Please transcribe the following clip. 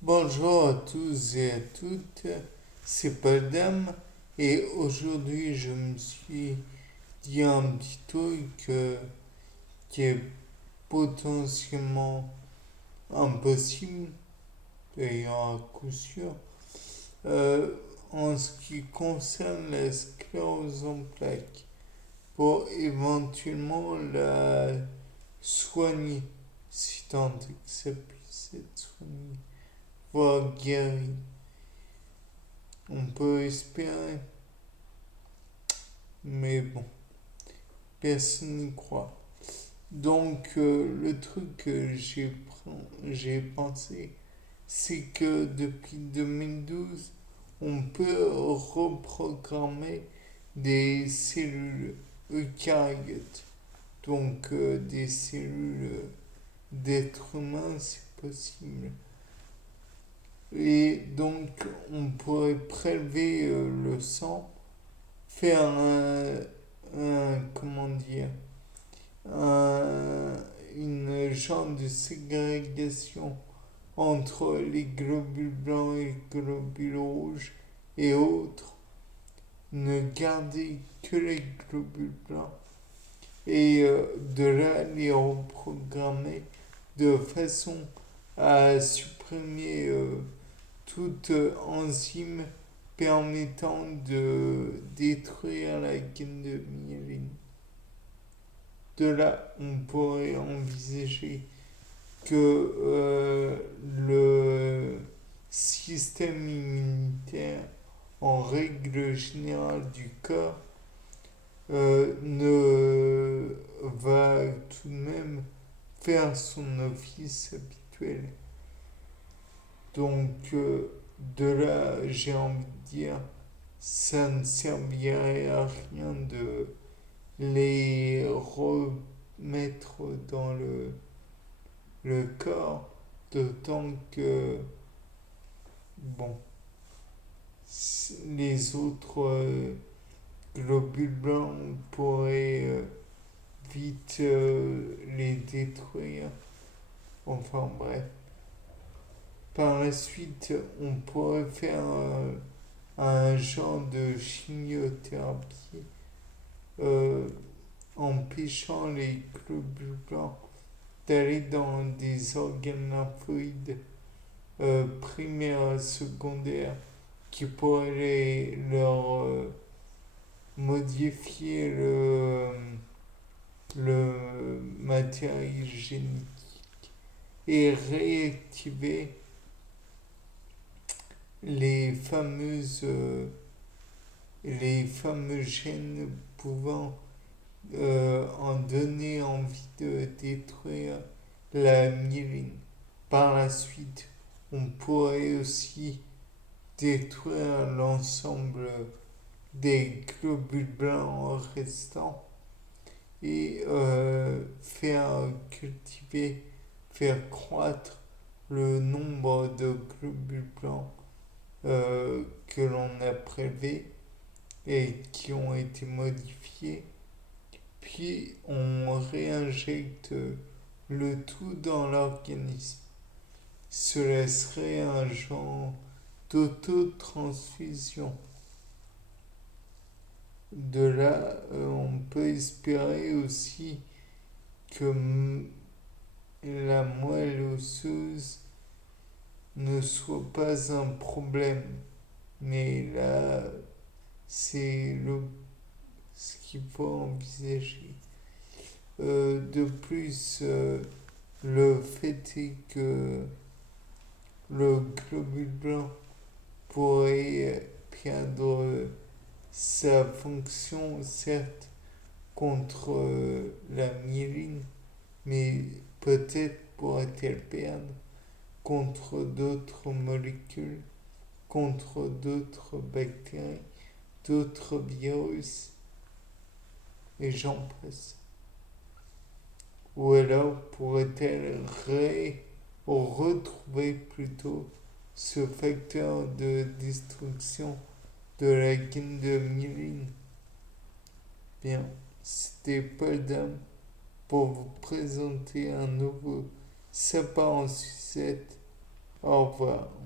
Bonjour à tous et à toutes, c'est Padam et aujourd'hui je me suis dit un petit truc qui est potentiellement impossible, d'ailleurs à coup sûr, euh, en ce qui concerne la sclérose en plaques, pour éventuellement la soigner, si tant est que ça puisse être soigné, voire guéri. On peut espérer, mais bon, personne n'y croit. Donc, le truc que j'ai pensé, c'est que depuis 2012, on peut reprogrammer des cellules eucaryotes. Donc, des cellules d'êtres humains, c'est possible. Et donc, on pourrait prélever le sang, faire comment dire, un- une genre de ségrégation entre les globules blancs et les globules rouges et autres, ne garder que les globules blancs et de là les reprogrammer de façon à supprimer toute enzyme permettant de détruire la gaine de myéline. De là, on pourrait envisager que le système immunitaire, en règle générale du corps, ne va tout de même faire son office habituel. Donc, de là, j'ai envie de dire, ça ne servirait à rien de les remettre dans le corps, d'autant que, bon, les autres globules blancs pourraient vite les détruire. Enfin bref. Par la suite, on pourrait faire un genre de chimiothérapie euh, empêchant les globules blancs d'aller dans des organes lymphoïdes primaires et secondaires qui pourraient leur modifier le matériel génétique et réactiver les les fameux gènes pouvant en donner envie de détruire la myéline. Par la suite, on pourrait aussi détruire l'ensemble des globules blancs restants et faire cultiver, faire croître le nombre de globules blancs que l'on a prélevés et qui ont été modifiés. Puis on réinjecte le tout dans l'organisme. Cela serait un genre d'autotransfusion. De là, on peut espérer aussi que la moelle osseuse ne soit pas un problème. Mais là, c'est ce qu'il faut envisager. De plus, le fait est que le globule blanc pourrait perdre sa fonction, certes, contre la myéline, mais peut-être pourrait-elle perdre contre d'autres molécules, contre d'autres bactéries, d'autres virus, et j'en passe. Ou alors pourrait-elle retrouver plutôt ce facteur de destruction de la gaine de myéline. Bien, c'était Paul Dame pour vous présenter un nouveau sapin en sucette Au revoir.